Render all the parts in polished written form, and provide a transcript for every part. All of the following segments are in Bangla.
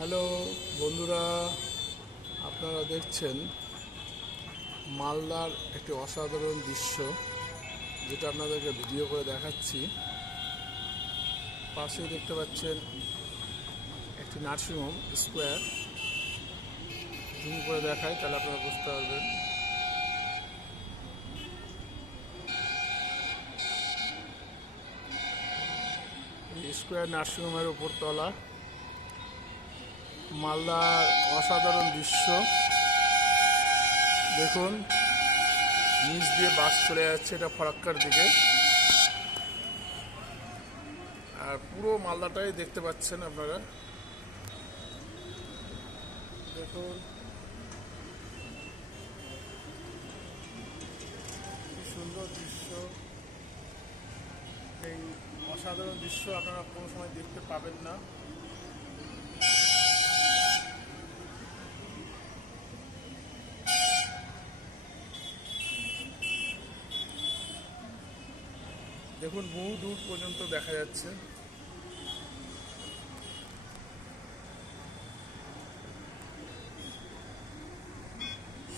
হ্যালো বন্ধুরা, আপনারা দেখছেন মালদার একটি অসাধারণ দৃশ্য, যেটা আপনাদেরকে ভিডিও করে দেখাচ্ছি। পাশেই দেখতে পাচ্ছেন একটি নার্সিংহোম স্কোয়ার। জুম করে দেখায় তাহলে আপনারা বুঝতে পারবেন। এই স্কোয়ার নার্সিংহোমের উপর তলা, মালদার অসাধারণ দৃশ্য দেখুন। নিচ দিয়ে বাস চলে যাচ্ছে, এটা ফরাক্কার দিকে। আর পুরো মালদাটাই দেখতে পাচ্ছেন আপনারা। দেখুন কি সুন্দর দৃশ্য। এই অসাধারণ দৃশ্য আপনারা কোনো সময় দেখতে পাবেন না। দেখুন বহু দূর পর্যন্ত দেখা যাচ্ছে।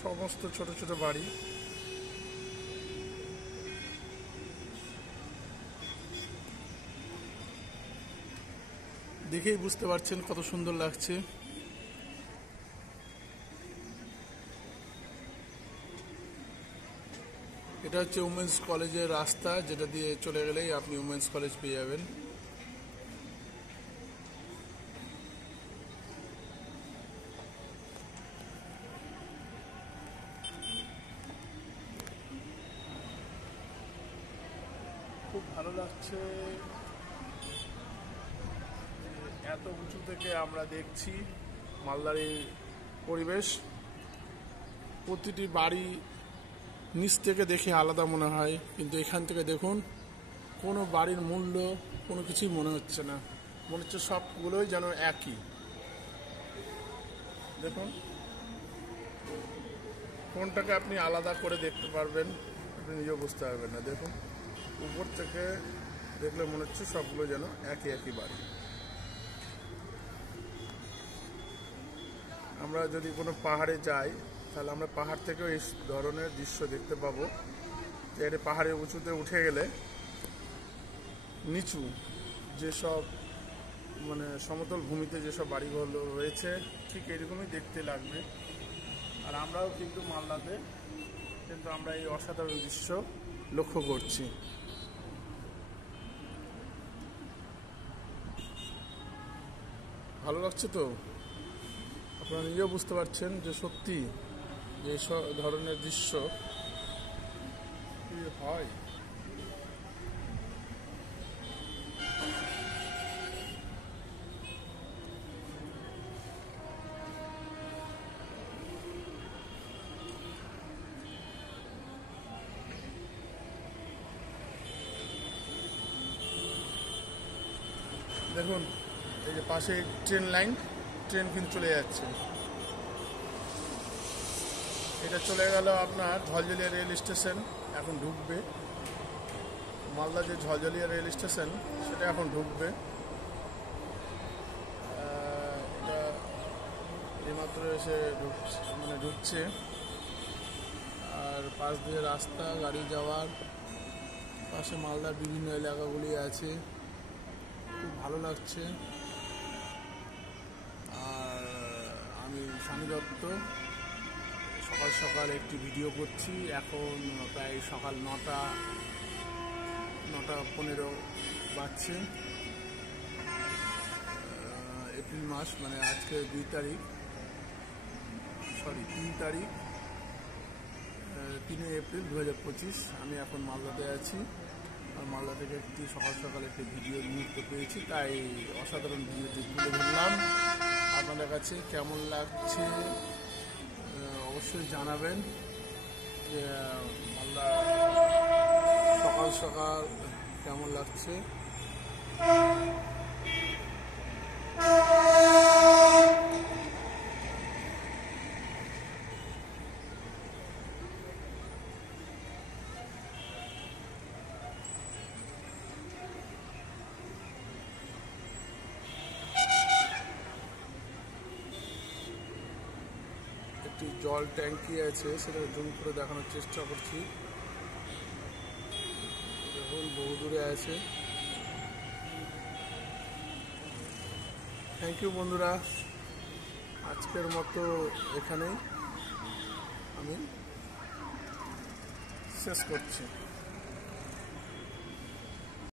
সমস্ত ছোট ছোট বাড়ি। দেখেই বুঝতে পারছেন কত সুন্দর লাগছে। এটা হচ্ছে উমেন্স কলেজের রাস্তা, যেটা দিয়ে চলে গেলেই আপনি উমেন্স কলেজ পেয়ে যাবেন। খুব ভালো লাগছে, এত উঁচু থেকে আমরা দেখছি মালদার এই পরিবেশ। প্রতিটি বাড়ি নিচ থেকে দেখে আলাদা মনে হয়, কিন্তু এখান থেকে দেখুন কোনো বাড়ির মূল্য কোনো কিছুই মনে হচ্ছে না। মনে হচ্ছে সবগুলোই যেন একই। দেখুন কোনটাকে আপনি আলাদা করে দেখতে পারবেন আপনি নিজেও বুঝতে পারবেন না। দেখুন উপর থেকে দেখলে মনে হচ্ছে সবগুলো যেন একই একই বাড়ি। আমরা যদি কোনো পাহাড়ে যাই তাহলে আমরা পাহাড় থেকেও এই ধরনের দৃশ্য দেখতে পাবো, যে এটা পাহাড়ে উঁচুতে উঠে গেলে নিচু যেসব মানে সমতল ভূমিতে যেসব বাড়িগুলো রয়েছে ঠিক এরকমই দেখতে লাগবে। আর আমরাও কিন্তু মালদাতে কিন্তু আমরা এই অসাধারণ দৃশ্য লক্ষ্য করছি। ভালো লাগছে তো? আপনারা নিজেও বুঝতে পারছেন যে সত্যি যে সব ধরনের দৃশ্য কি হয়। দেখুন এই যে পাশে ট্রেন লাইন, ট্রেন কিন্তু চলে যাচ্ছে। এটা চলে গেল আপনার ঝলঝলিয়া রেল স্টেশন, এখন ঢুকবে। মালদা যে ঝলঝলিয়া রেল স্টেশন সেটা এখন ঢুকবে। এটা এইমাত্র এসে ঢুকছে। আর পাশ দিয়ে রাস্তা, গাড়ি যাওয়ার পাশে মালদার বিভিন্ন এলাকাগুলি আছে। খুব ভালো লাগছে। আর আমি স্বামী দত্ত সকাল সকাল একটি ভিডিও করছি। এখন প্রায় সকাল 9:15 বাজছে। এপ্রিল মাস, মানে আজকে 3 তারিখ, 3 এপ্রিল 2025। আমি এখন মালদাতে আছি। আর মালদা থেকে একটি সকাল সকাল একটি ভিডিওর মুহূর্ত পেয়েছি, তাই অসাধারণ ভিডিওটি তুলে ধরলাম আপনাদের কাছে। কেমন লাগছে অবশ্যই জানাবেন। যে মালদা সকাল সকাল কেমন লাগছে। একটি জল ট্যাঙ্কি আছে, সেটা জুম করে দেখানোর চেষ্টা করছি। দেখুন বহু দূরে আছে। থ্যাংক ইউ বন্ধুরা, আজকের মতো এখানেই আমি শেষ করছি।